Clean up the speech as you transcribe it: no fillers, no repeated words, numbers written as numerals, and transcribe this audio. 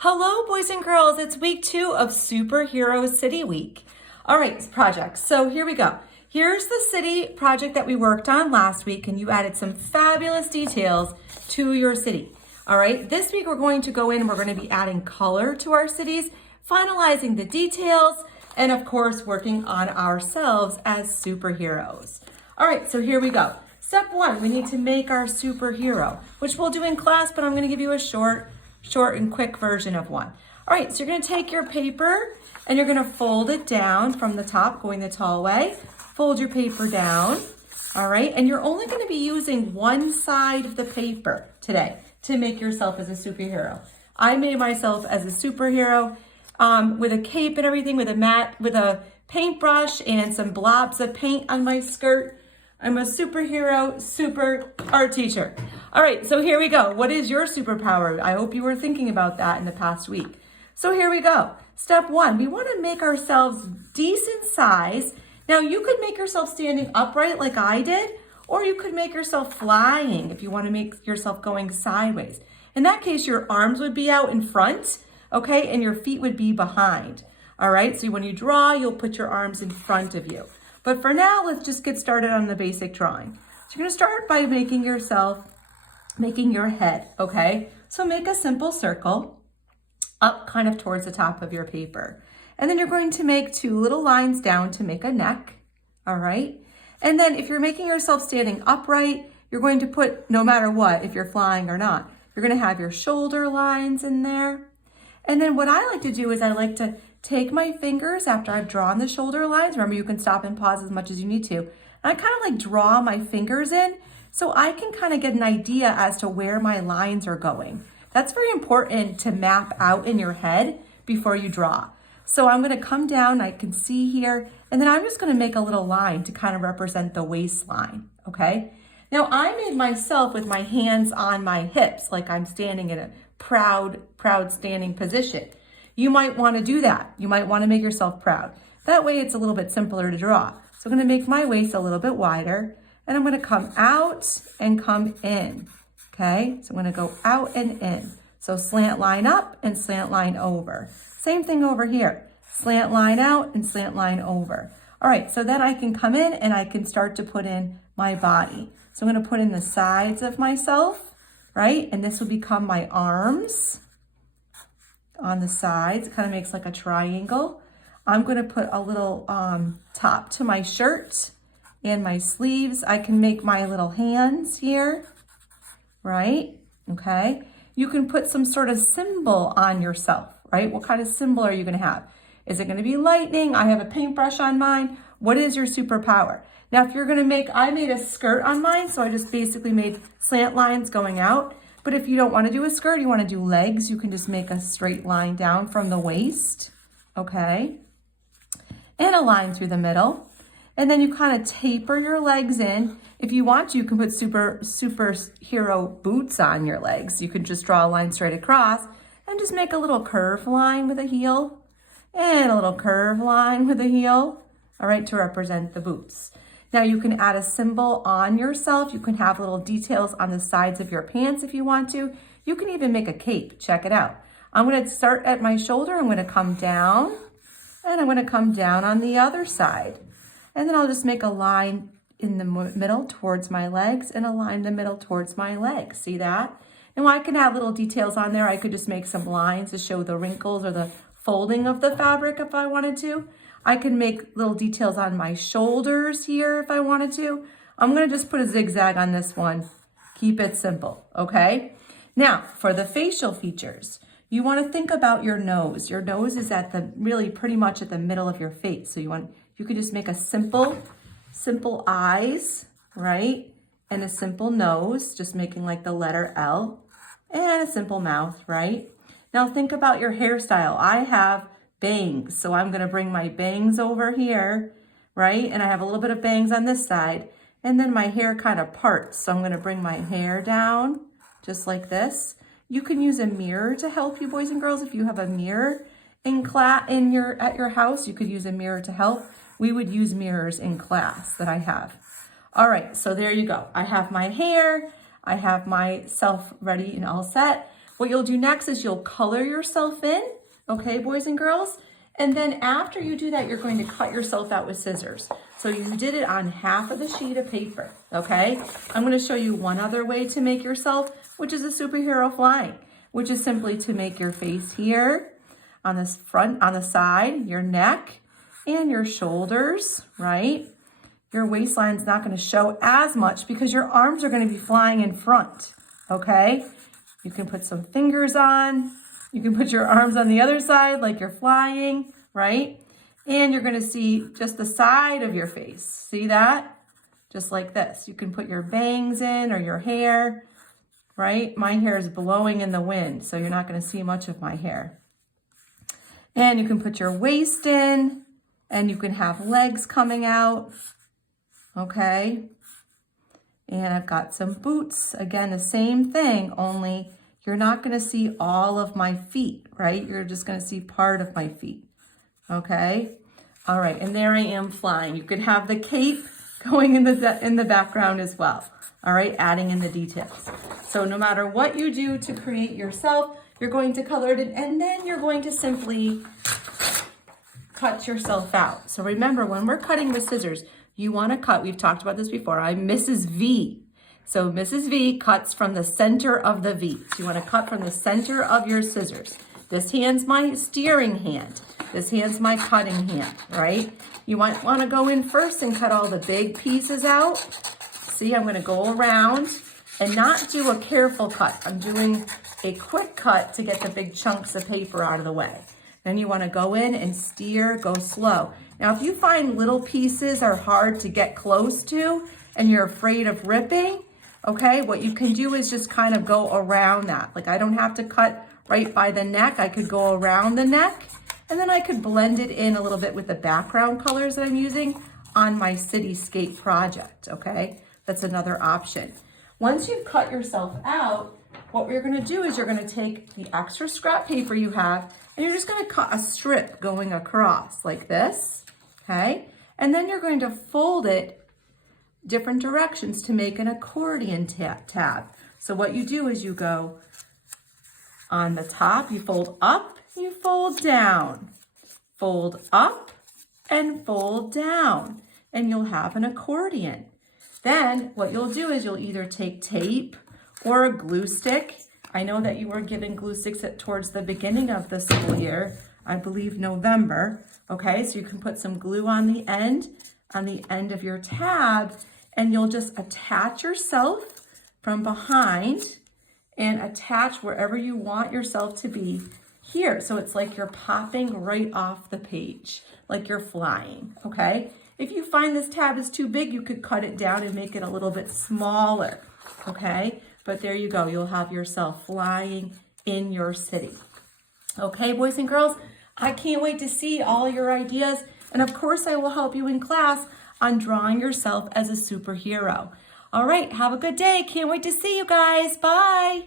Hello, boys and girls. It's week 2 of Superhero City Week. All right, projects. So here we go. Here's the city project that we worked on last week, and you added some fabulous details to your city. All right, this week we're going to go in and we're going to be adding color to our cities, finalizing the details, and of course, working on ourselves as superheroes. All right, so here we go. Step 1, we need to make our superhero, which we'll do in class, but I'm going to give you a short and quick version of one. All right, so you're going to take your paper and you're going to fold it down from the top, going the tall way. Fold your paper down. All right, and you're only going to be using one side of the paper today to make yourself as a superhero. I made myself as a superhero with a cape and everything, with a paintbrush and some blobs of paint on my skirt. I'm a superhero, super art teacher. All right, so here we go. What is your superpower? I hope you were thinking about that in the past week. So here we go. Step 1, we want to make ourselves decent size. Now you could make yourself standing upright like I did, or you could make yourself flying if you want to make yourself going sideways. In that case, your arms would be out in front, okay, and your feet would be behind. All right, so when you draw, you'll put your arms in front of you. But for now, let's just get started on the basic drawing. So you're going to start by making your head, okay? So make a simple circle up kind of towards the top of your paper. And then you're going to make 2 little lines down to make a neck, all right? And then if you're making yourself standing upright, you're going to put, no matter what, if you're flying or not, you're going to have your shoulder lines in there. And then what I like to do is I like to take my fingers after I've drawn the shoulder lines. Remember, you can stop and pause as much as you need to. And I kind of like draw my fingers in so I can kind of get an idea as to where my lines are going. That's very important to map out in your head before you draw. So I'm going to come down, I can see here, and then I'm just going to make a little line to kind of represent the waistline, okay? Now I made myself with my hands on my hips, like I'm standing in a proud standing position. You might want to do that. You might want to make yourself proud. That way it's a little bit simpler to draw. So I'm going to make my waist a little bit wider, and I'm going to come out and come in, okay? So I'm going to go out and in. So slant line up and slant line over. Same thing over here. Slant line out and slant line over. All right, so then I can come in and I can start to put in my body. So I'm going to put in the sides of myself, right? And this will become my arms on the sides. It kind of makes like a triangle. I'm going to put a little top to my shirt and my sleeves. I can make my little hands here, right? Okay. You can put some sort of symbol on yourself, right? What kind of symbol are you going to have? Is it going to be lightning? I have a paintbrush on mine. What is your superpower? Now, if you're going to I made a skirt on mine, so I just basically made slant lines going out. But if you don't want to do a skirt, you want to do legs, you can just make a straight line down from the waist, okay? And a line through the middle. And then you kind of taper your legs in. If you want to, you can put superhero boots on your legs. You could just draw a line straight across and just make a little curved line with a heel and a little curved line with a heel, all right, to represent the boots. Now you can add a symbol on yourself. You can have little details on the sides of your pants if you want to. You can even make a cape. Check it out. I'm going to start at my shoulder. I'm going to come down, and I'm going to come down on the other side. And then I'll just make a line in the middle towards my legs and a line in the middle towards my legs. See that? And I can add little details on there. I could just make some lines to show the wrinkles or the folding of the fabric if I wanted to. I can make little details on my shoulders here if I wanted to. I'm going to just put a zigzag on this one. Keep it simple, okay? Now, for the facial features, you want to think about your nose. Your nose is really pretty much at the middle of your face. So you could just make a simple eyes, right? And a simple nose, just making like the letter L, and a simple mouth, right? Now think about your hairstyle. I have bangs, so I'm going to bring my bangs over here, right? And I have a little bit of bangs on this side, and then my hair kind of parts. So I'm going to bring my hair down just like this. You can use a mirror to help you, boys and girls. If you have a mirror at your house, you could use a mirror to help. We would use mirrors in class that I have. All right, so there you go. I have my hair, I have myself ready and all set. What you'll do next is you'll color yourself in, okay, boys and girls? And then after you do that, you're going to cut yourself out with scissors. So you did it on half of the sheet of paper, okay? I'm gonna show you one other way to make yourself, which is a superhero flying, which is simply to make your face here, on this front, on the side, your neck, and your shoulders, right? Your waistline's not gonna show as much because your arms are gonna be flying in front, okay? You can put some fingers on. You can put your arms on the other side like you're flying, right? And you're gonna see just the side of your face. See that? Just like this. You can put your bangs in or your hair, right? My hair is blowing in the wind, so you're not gonna see much of my hair. And you can put your waist in, and you can have legs coming out, okay? And I've got some boots. Again, the same thing, only you're not gonna see all of my feet, right? You're just gonna see part of my feet, okay? All right, and there I am flying. You could have the cape going in the background as well, all right? Adding in the details. So no matter what you do to create yourself, you're going to color it in, and then you're going to simply cut yourself out. So remember, when we're cutting with scissors, you wanna cut, we've talked about this before, I'm Mrs. V. So Mrs. V cuts from the center of the V. So you wanna cut from the center of your scissors. This hand's my steering hand. This hand's my cutting hand, right? You might wanna go in first and cut all the big pieces out. See, I'm gonna go around and not do a careful cut. I'm doing a quick cut to get the big chunks of paper out of the way. Then you wanna go in and steer, go slow. Now, if you find little pieces are hard to get close to and you're afraid of ripping, okay, what you can do is just kind of go around that. Like I don't have to cut right by the neck. I could go around the neck and then I could blend it in a little bit with the background colors that I'm using on my cityscape project, okay? That's another option. Once you've cut yourself out, what we're gonna do is you're gonna take the extra scrap paper you have and you're just gonna cut a strip going across like this, okay? And then you're going to fold it different directions to make an accordion tab. So what you do is you go on the top, you fold up, you fold down, fold up and fold down, and you'll have an accordion. Then what you'll do is you'll either take tape or a glue stick. I know that you were given glue sticks towards the beginning of the school year, I believe November, okay? So you can put some glue on the end of your tab, and you'll just attach yourself from behind and attach wherever you want yourself to be here. So it's like you're popping right off the page, like you're flying, okay? If you find this tab is too big, you could cut it down and make it a little bit smaller, okay? But there you go, you'll have yourself flying in your city. Okay, boys and girls, I can't wait to see all your ideas. And of course, I will help you in class on drawing yourself as a superhero. All right, have a good day. Can't wait to see you guys. Bye.